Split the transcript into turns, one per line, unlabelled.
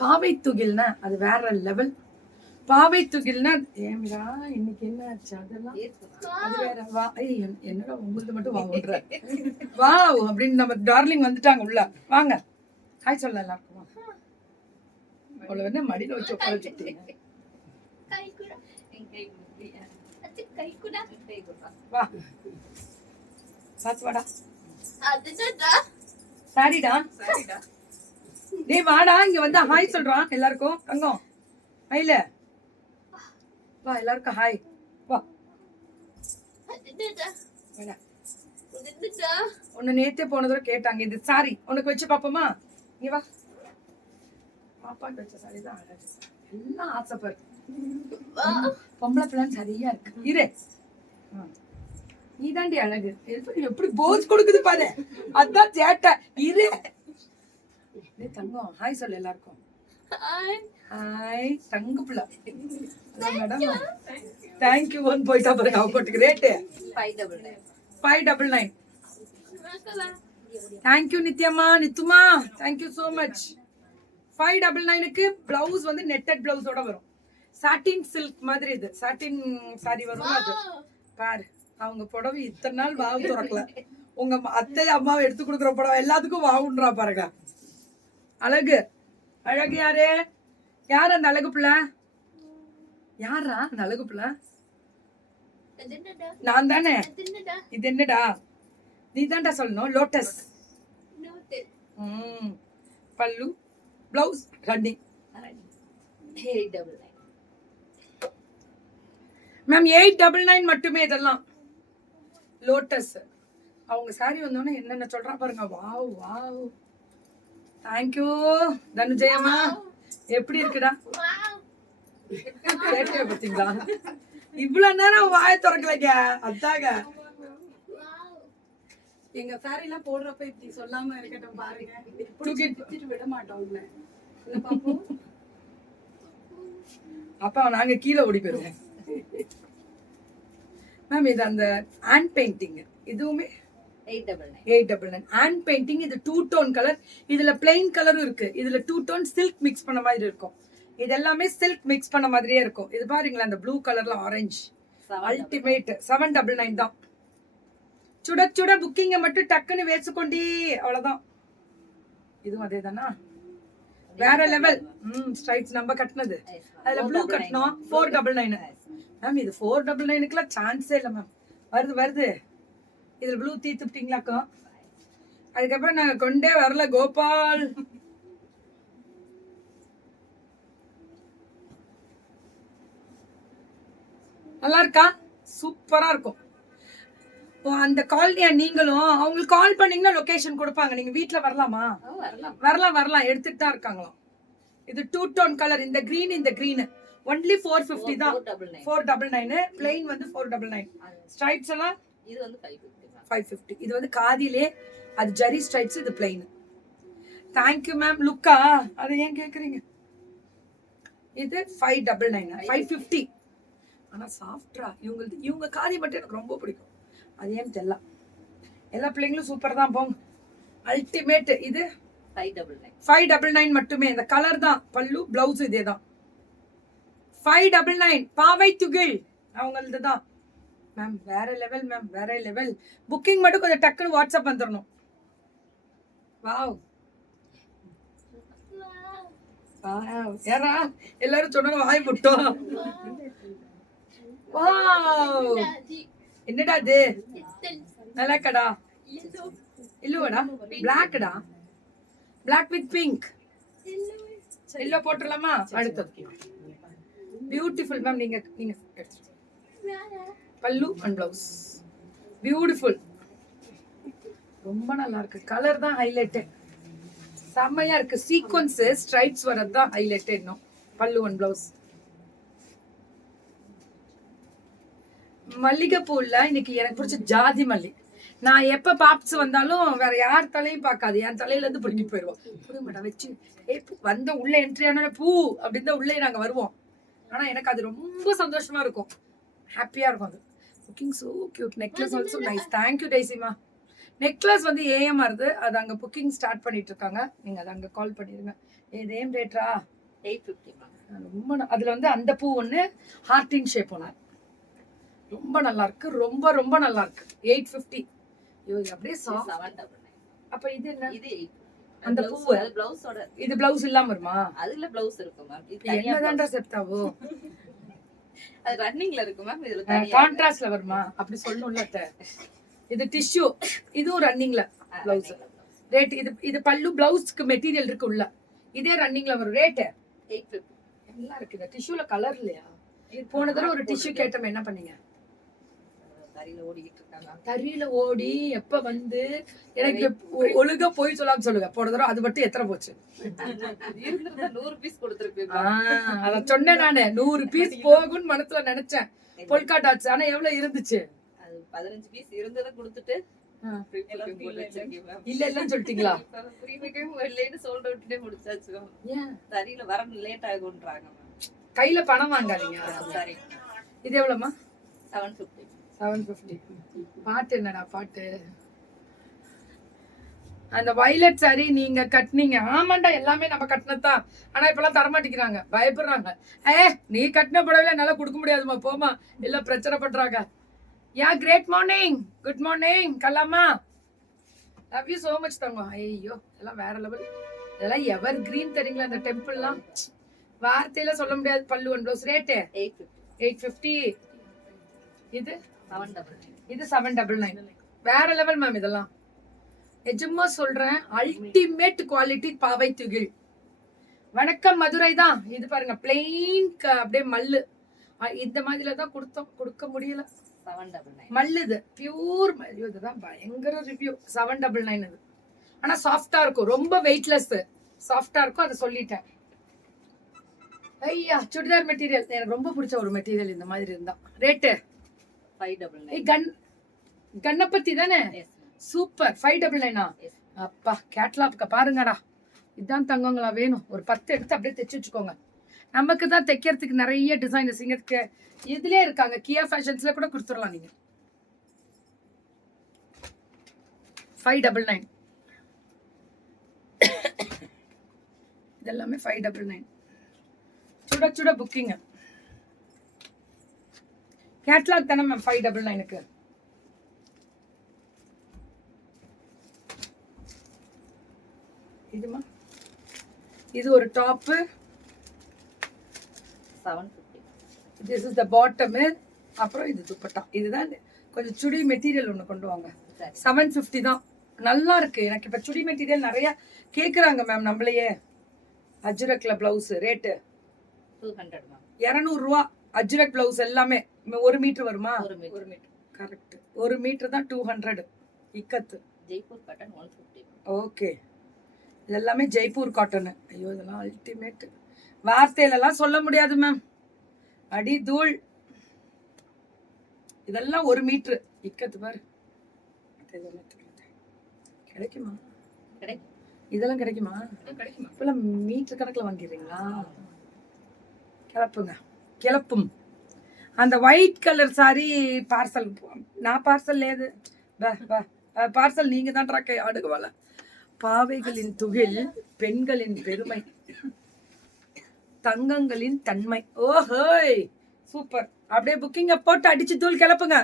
பாவை துகில்னா அது வேற லெவல் பாவை துகில்னா ஏமிரா இன்னைக்கு என்ன ஆச்சு அதெல்லாம்? அது வேற வா என்னடா உங்களுக்கு மட்டும் வா விடுற வா அப்படின்னு நம்ம டார்லிங் வந்துட்டாங்க உள்ள. வாங்க. ஹாய் சொல்ல எல்லாருக்கும். அவ்வளவு என்ன மடியில வச்சு உட்கார வச்சுட்டீங்க வா. பாத்து வாடா.
அதுடா
சாரிடா டேய் வாடா இங்க வந்து ஹாய் சொல்றான் எல்லாருக்கும். தங்கம் ஹாய்ல வா எல்லாருக்கும் ஹாய் வா. உன்னை நேத்தே போன தடவை கேட்டாங்க இது சாரி உனக்கு வச்சு பாப்போமா இங்க வா. பாப்பாக்கு வச்ச சாரி தான் எல்லாம் ஆசைப்படு பொம்பளை பிள்ளைன்னு சரியா இருக்கு. இரு. நீ தாண்டி அழகு. எப்படி போஸ் கொடுக்குது பாரு? அதான் சேட்டை. இரு. தங்கம். ஹாய் சொல்லு எல்லாருக்கும்.
ஹாய்
தங்க பிள்ளை. மேடம் தேங்க்யூ ஒன் போயிட்டா பாருங்க அவ போட்டுக்கு rate
five double nine
five double nine thank you நித்யம்மா நித்துமா. Thank you so much five double நைனுக்கு பிளவுஸ் வந்து நெட்டட் பிளவுஸோட வரும். சாட்டின் சில்க் மாதிரி இது. சாட்டின் சாரி வரும் அது. பாரு அவங்க புடவை இத்தனை நாள் வாவு திறக்கல. உங்க அத்தை அம்மாவை எடுத்து கொடுக்குற புடவை எல்லாத்துக்கும் வாவுன்றா பாருங்க. அழகு. அழகு யாரு? யார் அந்த அழகு பிள்ளை? யாரா அந்த அழகு பிள்ளை? நான் தானே. இது என்னடா? நீ தான்டா சொல்லணும். லோட்டஸ் ம். பல்லு blouse running ma'am eight double nine மட்டுமே இதெல்லாம். லோட்டஸ் அவங்க சாரி வந்தோடனே என்னென்ன சொல்றா பாருங்க. வாவ் வாவ் தேங்க்யூ தனுஜயம்மா எப்படி இருக்குடா? கேட்டியா பார்த்தீங்களா? இவ்வளவு நேரம் வாய திறக்கலைங்க. அதாங்க.
எங்க சாரி எல்லாம் போடுறப்ப இப்படி சொல்லாம இருக்கட்டும் பாருங்க. பிடிச்சிட்டு விட மாட்டோம்
அப்பா நாங்க கீழே ஓடி போயிருவோம். மேம் இது அந்த ஹேண்ட் பெயிண்டிங் இதுவுமே
eight double nine
hand painting இது டூ டோன் கலர் இதுல பிளெயின் கலரும் இருக்கு. இதுல டூ டோன் சில்க் மிக்ஸ் பண்ண மாதிரி இருக்கும். இது எல்லாமே சில்க் மிக்ஸ் பண்ண மாதிரியே இருக்கும். இது பாருங்களேன் அந்த ப்ளூ கலர்ல orange ultimate seven double nine தான். சுட சுட புக்கிங்க மட்டும் டக்குன்னு வேசுக்கொண்டி அவ்வளவுதான். இதுவும் அதே தானா வேற லெவல் ம் ஸ்ட்ரைப்ஸ் நம்ம கட்டினது. அதுல ப்ளூ கட்டணும் ஃபோர் டபுள் நைன் மேம் இது ஃபோர் டபுள் நைனுக்குலாம் சான்ஸே இல்லை மேம். வருது வருது. இதுல ப்ளூ தீத்துப்பிட்டீங்களாக்கும் அதுக்கப்புறம் நாங்க கொண்டே வரல கோபால். நல்லா இருக்கா? சூப்பரா இருக்கும். ஓ, அந்த காலனியா நீங்களும்? அவங்களுக்கு கால் பண்ணீங்கன்னா லொகேஷன் கொடுப்பாங்க. நீங்க வீட்ல வரலாமா?
வரலாம்.
வரலாம் வரலாம். எடுத்துட்டு தான் இருக்காங்களாம். இது டூ டோன் கலர் இந்த green இந்த green. ஒன்லி ஃபோர் ஃபிஃப்டி தான். ஃபோர் டபுள் நைனு பிளெயின் வந்து ஃபோர் டபுள் நைன் ஸ்ட்ரைப்ஸ் எல்லாம்?
இது வந்து ஃபைவ்
ஃபைவ் ஃபிஃப்டி இது வந்து காதிலே அது ஜரி ஸ்ட்ரைப்ஸ் இது பிளெயின் தேங்க்யூ மேம் லுக்கா அதை ஏன் கேட்குறீங்க இது five double nine five fifty ஆனால் சாஃப்டா இவங்களுக்கு இவங்க காதி மட்டும் எனக்கு ரொம்ப பிடிக்கும். அது ஏன் தெரியல. எல்லா பிள்ளைங்களும் சூப்பர் தான் போங்க. அல்டிமேட் இது
five double nine
five double nine மட்டுமே. இந்த கலர் தான். பல்லு பிளவுஸ் இதே தான் ஃபைவ் டபுள் நைன் பாவை துகில் அவங்களது தான் மேம் வேற லெவல் மேம் வேற லெவல் புக்கிங் மட்டும் கொஞ்சம் டக்குன்னு வாட்ஸ்அப் வந்துடணும் வாவ் வாவ் எல்லாரும் சொன்னாலும் வாய் முட்டோம் வாவ் என்னடா இது? நல்லா கடா பிளாக்டா பிளாக் வித் பிங்க் எல்லோ போட்டுடலாமா அடுத்தது. பியூட்டிஃபுல் மேம் நீங்க நீங்க எடுத்துட்டு பல்லு அண்ட் பிளவுஸ் பியூட்டிஃபுல் ரொம்ப நல்லா இருக்கு கலர் தான் ஹைலைட்டு செம்மையா இருக்கு. சீக்வன்ஸ் ஸ்ட்ரைப்ஸ் வரது தான் ஹைலைட்டு இன்னும். பல்லு அண்ட் பிளவுஸ் மல்லிகைப்பூவில் இன்னைக்கு எனக்கு பிடிச்ச ஜாதி மல்லி. நான் எப்போ பாப்ஸ் வந்தாலும் வேற யார் தலையும் பார்க்காது. என் தலையிலேருந்து பிடிக்கி போயிடுவோம் புது மேடம் வச்சு ஏ வந்த உள்ள என்ட்ரி ஆன பூ அப்படின்னு தான் உள்ளே நாங்கள் வருவோம். ஆனால் எனக்கு அது ரொம்ப சந்தோஷமா இருக்கும். ஹாப்பியாக இருக்கும் அது. Booking so cute necklace also nice thank you டைசிமா necklace வந்து ஏஎம் வருது அது அங்க புக்கிங் ஸ்டார்ட் பண்ணிட்டு இருக்காங்க நீங்க அதை அங்க கால் பண்ணிடுங்க. இதேம் ரேட்டா
எயிட் ஃபிஃப்டி
ரொம்ப அதுல வந்து அந்த பூ ஒண்ணு ஹார்டின் ஷேப் ஒண்ணு. ரொம்ப நல்லா இருக்கு. ரொம்ப ரொம்ப நல்லா இருக்கு. எயிட் ஃபிஃப்டி ஐயோ இது அப்படியே
செவன் டபுள் நைன்
அப்ப இது என்ன?
இது
அந்த பூவு?
அது பிளவுஸோட
இது பிளவுஸ் இல்லாம வருமா?
அதுல பிளவுஸ் இருக்கும்
என்னதான்டா
blouse. அது ரன்னிங்ல இருக்கு மேம் இதுல
கான்ட்ராஸ்ட்ல வருமா? அப்படி சொல்லணும்ல. இது டிஷ்யூ இதுவும் ரன்னிங்ல blouse. ரேட் இது இது பல்லு பிளவுஸ்க்கு மெட்டீரியல் இருக்கு உள்ள. இதே ரன்னிங்ல வரும். ரேட்டு
எயிட் ஃபிஃப்டி
நல்லா இருக்கு டிஷ்யூல கலர் இல்லையா? போன தடவை ஒரு டிஷ்யூ கேட்டோம் என்ன பண்ணீங்க?
தறியில ஓடிக்கிட்டு இருக்காங்க
தறியில ஓடி எப்ப வந்து எனக்கு ஒழுங்கா போய் சொல்லாம சொல்லுங்க. போன தடவை அது மட்டும் எத்தனை போச்சு?
நூறு பீஸ் கொடுத்துருப்பீங்க.
ஆஹ் அத சொன்னேன் நானு. நூறு பீஸ் போகும்னு மனசுல நினைச்சேன். பொல்கா டாட்ஸ் ஆனா எவ்வளவு இருந்துச்சு?
அது பதினஞ்சு பீஸ் இருந்ததை கொடுத்துட்டு.
இல்ல இல்லன்னு சொல்லிட்டீங்களா?
தறியில வர லேட் ஆகுன்றாங்க மேம்
கையில பணம் வாங்காதீங்க.
சாரி.
இது எவ்வளவுமா
செவன் ஃபிஃப்டி
செவன் ஃபிஃப்டி பாட்டு என்னடா பாட்டு? அந்த வயலட் சாரி நீங்க கட்டுனீங்க. ஆமாண்டா எல்லாமே நம்ம கட்டினதான் ஆனா இப்பெல்லாம் தரமாட்டேங்கிறாங்க. பயப்படுறாங்க. ஏ நீ கட்டின புடவைல என்னால கொடுக்க முடியாதுமா போமா எல்லாம் பிரச்சனை பண்றாங்க. Yeah great morning good morning கல்லாமா love you so much தங்கம். ஐயோ இதெல்லாம் வேற லெவல் இதெல்லாம் எவர் கிரீன் தெரியுங்களா இந்த டெம்பிள்லாம் வார்த்தையில சொல்ல முடியாது. பல்லு one blouse rate
eight fifty
இது? இது செவன் டபுள் நைன் வேற லெவல் மேம் இதெல்லாம். நிஜமா சொல்றேன் அல்டிமேட் குவாலிட்டி பாவை துகில். வணக்கம் மதுரை தான். இது பாருங்க பிளெயின் அப்படியே மல்லு. இந்த மாதிரில தான் கொடுத்தோம் கொடுக்க முடியல. மல்லு இது பியூர் இதுதான் பயங்கர ரிவ்யூ செவன் டபுள் நைன் இது. ஆனா சாஃப்டா இருக்கும். ரொம்ப வெயிட்லெஸ் சாஃப்டா இருக்கும் அதை சொல்லிட்டேன். ஐயா சுடிதார் மெட்டீரியல் எனக்கு ரொம்ப பிடிச்ச ஒரு மெட்டீரியல் இந்த மாதிரி இருந்தா. ரேட்டு
ஃபைவ் டபுள் நைன்
கன் கண்ணப்பத்தி தானே? சூப்பர். ஃபைவ் டபுள் நைனா. அப்பா கேட்லாப்க பாருங்கடா. இதான் தங்கங்களா வேணும். ஒரு பத்து எடுத்து அப்படியே தைச்சு வச்சுக்கோங்க. நமக்கு தான் தைக்கிறதுக்கு நிறைய டிசைனர்ஸ் இங்க இதுலயே இருக்காங்க. கியா ஃபேஷன்ஸ்ல கூட கொடுத்துடலாம் நீங்க. ஃபைவ் டபுள் நைன் இதெல்லாமே ஃபைவ் டபுள் நைன் சுட சுட புக்கிங்க கேட்லாக் தானே மேம் ஃபைவ் டபுள் நைனுக்கு இதுமா இது ஒரு top
seven fifty
this is the bottom அப்புறம் இது துப்பட்டா. இதுதான் கொஞ்சம் சுடி மெட்டீரியல் ஒன்று கொண்டு வாங்க. செவன் ஃபிஃப்டி தான். நல்லா இருக்கு. எனக்கு இப்போ சுடி மெட்டீரியல் நிறைய கேட்குறாங்க மேம் நம்மளையே. அஜ்ரக்ல blouse rate
two hundred ma'am
இரநூறுவா அஜ்ரக் பிளவுஸ் எல்லாமே. ஒரு மீட்டர் வருமா?
ஒரு மீட்டர்.
மீட்டர். கரெக்ட் ஒரு மீட்டர் தான் two hundred இக்கத்து.
Jaipur cotton one fifty
okay இது எல்லாமே ஜெய்ப்பூர் காட்டனு ஐயோ இதெல்லாம் அல்டிமேட் வார்த்தையிலலாம் சொல்ல முடியாது மேம் அடி தூள். இதெல்லாம் ஒரு மீட்ரு இக்கத்து பாரு. இதெல்லாம். கிடைக்குமா?
கிடைக்கும்.
இதெல்லாம் கிடைக்குமா?
கிடைக்குமா?
இப்பெல்லாம் மீட்டர் கணக்கில் வாங்கிடுறீங்களா? கிளப்புங்க. கிளப்பும். அந்த ஒயிட் கலர் சாரி பார்சல் நான் பார்சல் லேது பார்சல் நீங்க தான் ட்ரக்கை ஆடுகவால பாவைகளின் துகில் பெண்களின் பெருமை. தங்கங்களின் தன்மை. ஓஹோய்! சூப்பர். அப்படியே புக்கிங்க போட்டு அடிச்சு தூள் கிளப்புங்க.